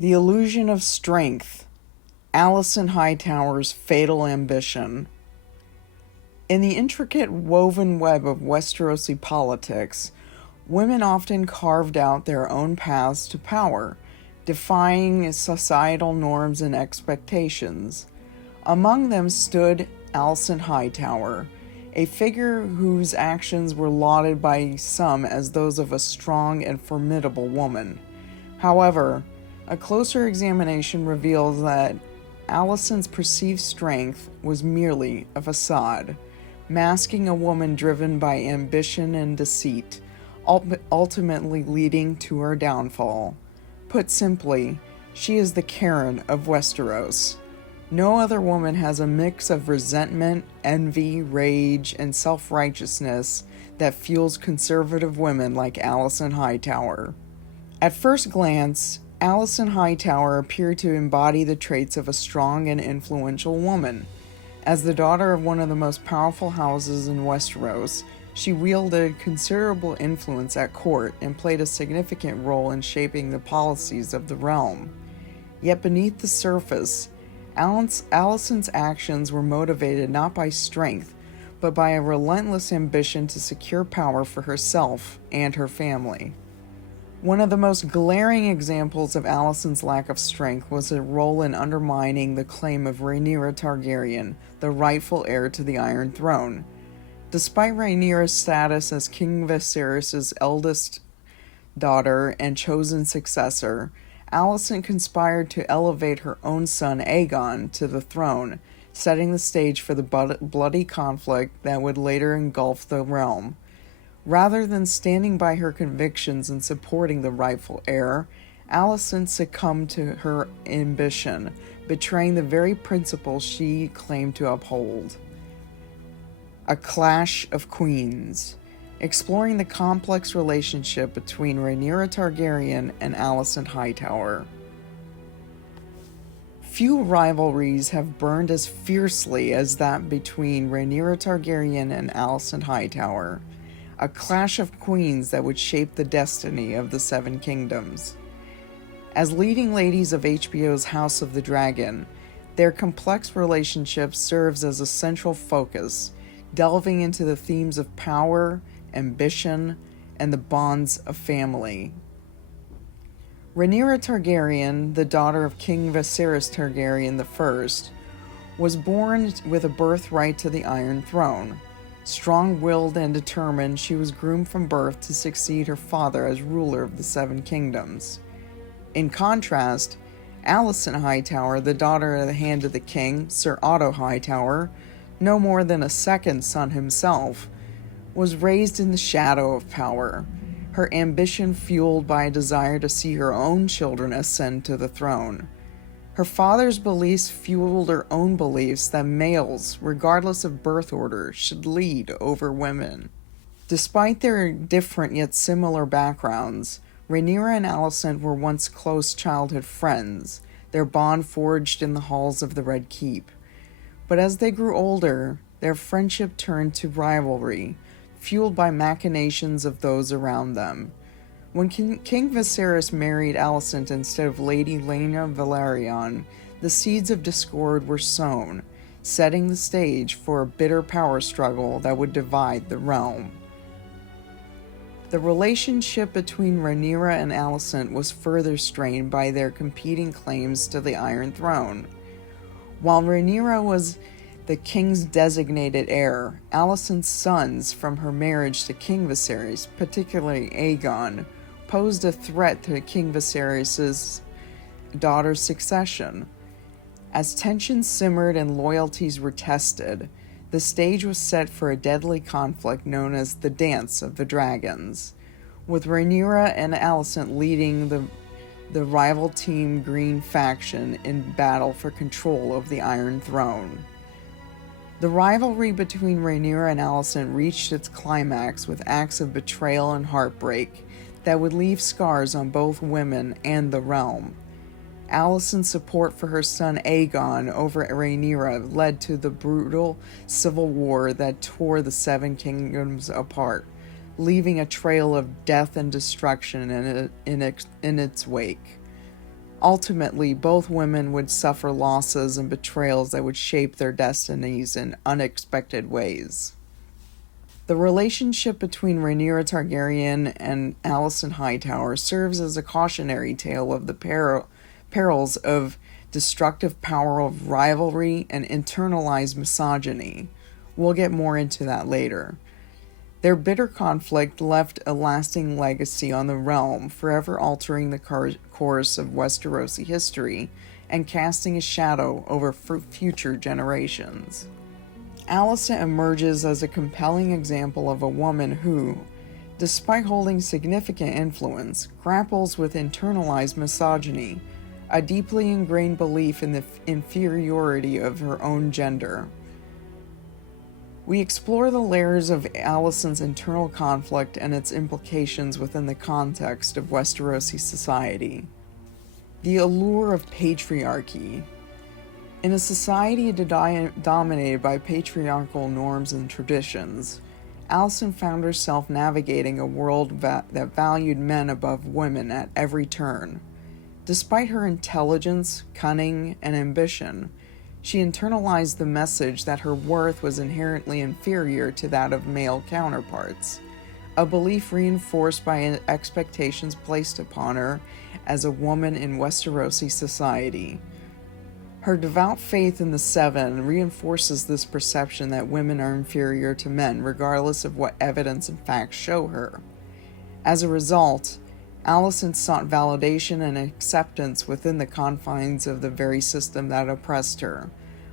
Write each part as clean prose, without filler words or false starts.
The illusion of strength, Alicent Hightower's fatal ambition. In the intricate woven web of Westerosi politics, women often carved out their own paths to power, defying societal norms and expectations. Among them stood Alicent Hightower, a figure whose actions were lauded by some as those of a strong and formidable woman. However, a closer examination reveals that Alicent's perceived strength was merely a facade, masking a woman driven by ambition and deceit, ultimately leading to her downfall. Put simply, she is the Karen of Westeros. No other woman has a mix of resentment, envy, rage, and self-righteousness that fuels conservative women like Alicent Hightower. At first glance, Alicent Hightower appeared to embody the traits of a strong and influential woman. As the daughter of one of the most powerful houses in Westeros, she wielded considerable influence at court and played a significant role in shaping the policies of the realm. Yet beneath the surface, Alicent's actions were motivated not by strength, but by a relentless ambition to secure power for herself and her family. One of the most glaring examples of Alicent's lack of strength was her role in undermining the claim of Rhaenyra Targaryen, the rightful heir to the Iron Throne. Despite Rhaenyra's status as King Viserys' eldest daughter and chosen successor, Alicent conspired to elevate her own son Aegon to the throne, setting the stage for the bloody conflict that would later engulf the realm. Rather than standing by her convictions and supporting the rightful heir, Alicent succumbed to her ambition, betraying the very principles she claimed to uphold. A Clash of Queens, exploring the complex relationship between Rhaenyra Targaryen and Alicent Hightower. Few rivalries have burned as fiercely as that between Rhaenyra Targaryen and Alicent Hightower, a clash of queens that would shape the destiny of the Seven Kingdoms. As leading ladies of HBO's House of the Dragon, their complex relationship serves as a central focus, delving into the themes of power, ambition, and the bonds of family. Rhaenyra Targaryen, the daughter of King Viserys Targaryen I, was born with a birthright to the Iron Throne. Strong-willed and determined, she was groomed from birth to succeed her father as ruler of the Seven Kingdoms. In contrast, Alicent Hightower, the daughter of the Hand of the King, Sir Otto Hightower, no more than a second son himself, was raised in the shadow of power, her ambition fueled by a desire to see her own children ascend to the throne. Her father's beliefs fueled her own beliefs that males, regardless of birth order, should lead over women. Despite their different yet similar backgrounds, Rhaenyra and Alicent were once close childhood friends, their bond forged in the halls of the Red Keep. But as they grew older, their friendship turned to rivalry, fueled by machinations of those around them. When King Viserys married Alicent instead of Lady Laena Velaryon, the seeds of discord were sown, setting the stage for a bitter power struggle that would divide the realm. The relationship between Rhaenyra and Alicent was further strained by their competing claims to the Iron Throne. While Rhaenyra was the king's designated heir, Alicent's sons from her marriage to King Viserys, particularly Aegon, posed a threat to King Viserys' daughter's succession. As tensions simmered and loyalties were tested, the stage was set for a deadly conflict known as the Dance of the Dragons, with Rhaenyra and Alicent leading the rival Team Green faction in battle for control of the Iron Throne. The rivalry between Rhaenyra and Alicent reached its climax with acts of betrayal and heartbreak that would leave scars on both women and the realm. Alicent's support for her son Aegon over Rhaenyra led to the brutal civil war that tore the Seven Kingdoms apart, leaving a trail of death and destruction in its wake. Ultimately, both women would suffer losses and betrayals that would shape their destinies in unexpected ways. The relationship between Rhaenyra Targaryen and Alicent Hightower serves as a cautionary tale of the perils of destructive power of rivalry and internalized misogyny. We'll get more into that later. Their bitter conflict left a lasting legacy on the realm, forever altering the course of Westerosi history and casting a shadow over future generations. Alicent emerges as a compelling example of a woman who, despite holding significant influence, grapples with internalized misogyny, a deeply ingrained belief in the inferiority of her own gender. We explore the layers of Alicent's internal conflict and its implications within the context of Westerosi society. The allure of patriarchy. In a society dominated by patriarchal norms and traditions, Alicent found herself navigating a world that valued men above women at every turn. Despite her intelligence, cunning, and ambition, she internalized the message that her worth was inherently inferior to that of male counterparts, a belief reinforced by expectations placed upon her as a woman in Westerosi society. Her devout faith in the Seven reinforces this perception that women are inferior to men, regardless of what evidence and facts show her. As a result, Alicent sought validation and acceptance within the confines of the very system that oppressed her,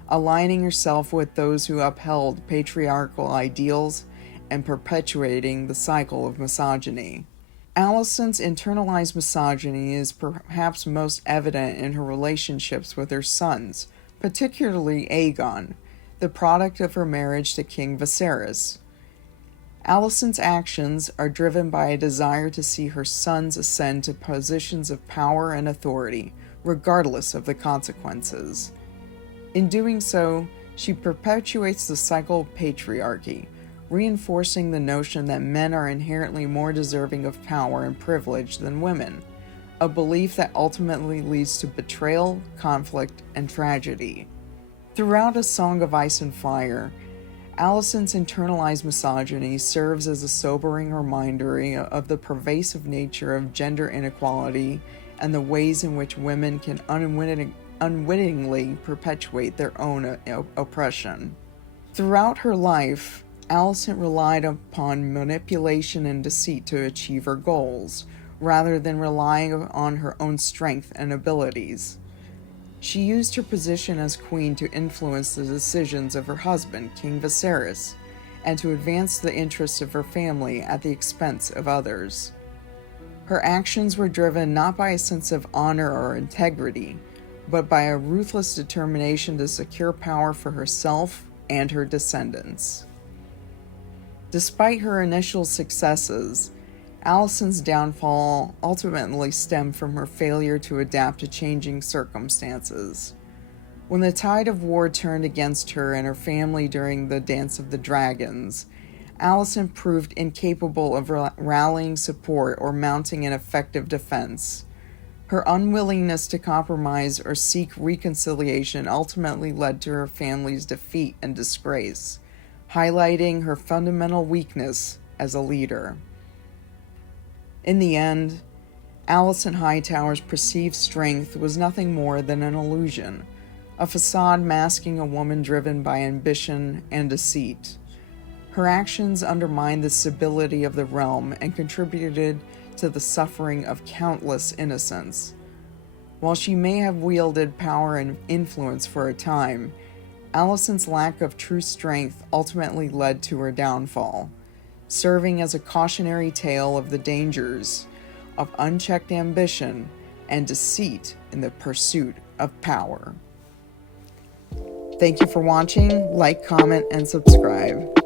aligning herself with those who upheld patriarchal ideals and perpetuating the cycle of misogyny. Alicent's internalized misogyny is perhaps most evident in her relationships with her sons, particularly Aegon, the product of her marriage to King Viserys. Alicent's actions are driven by a desire to see her sons ascend to positions of power and authority, regardless of the consequences. In doing so, she perpetuates the cycle of patriarchy, reinforcing the notion that men are inherently more deserving of power and privilege than women, a belief that ultimately leads to betrayal, conflict, and tragedy. Throughout A Song of Ice and Fire, Alicent's internalized misogyny serves as a sobering reminder of the pervasive nature of gender inequality and the ways in which women can unwittingly perpetuate their own oppression. Throughout her life, Alicent relied upon manipulation and deceit to achieve her goals, rather than relying on her own strength and abilities. She used her position as queen to influence the decisions of her husband, King Viserys, and to advance the interests of her family at the expense of others. Her actions were driven not by a sense of honor or integrity, but by a ruthless determination to secure power for herself and her descendants. Despite her initial successes, Alicent's downfall ultimately stemmed from her failure to adapt to changing circumstances. When the tide of war turned against her and her family during the Dance of the Dragons, Alicent proved incapable of rallying support or mounting an effective defense. Her unwillingness to compromise or seek reconciliation ultimately led to her family's defeat and disgrace, highlighting her fundamental weakness as a leader. In the end, Alicent Hightower's perceived strength was nothing more than an illusion, a facade masking a woman driven by ambition and deceit. Her actions undermined the stability of the realm and contributed to the suffering of countless innocents. While she may have wielded power and influence for a time, Alicent's lack of true strength ultimately led to her downfall, serving as a cautionary tale of the dangers of unchecked ambition and deceit in the pursuit of power. Thank you for watching. Like, comment, and subscribe.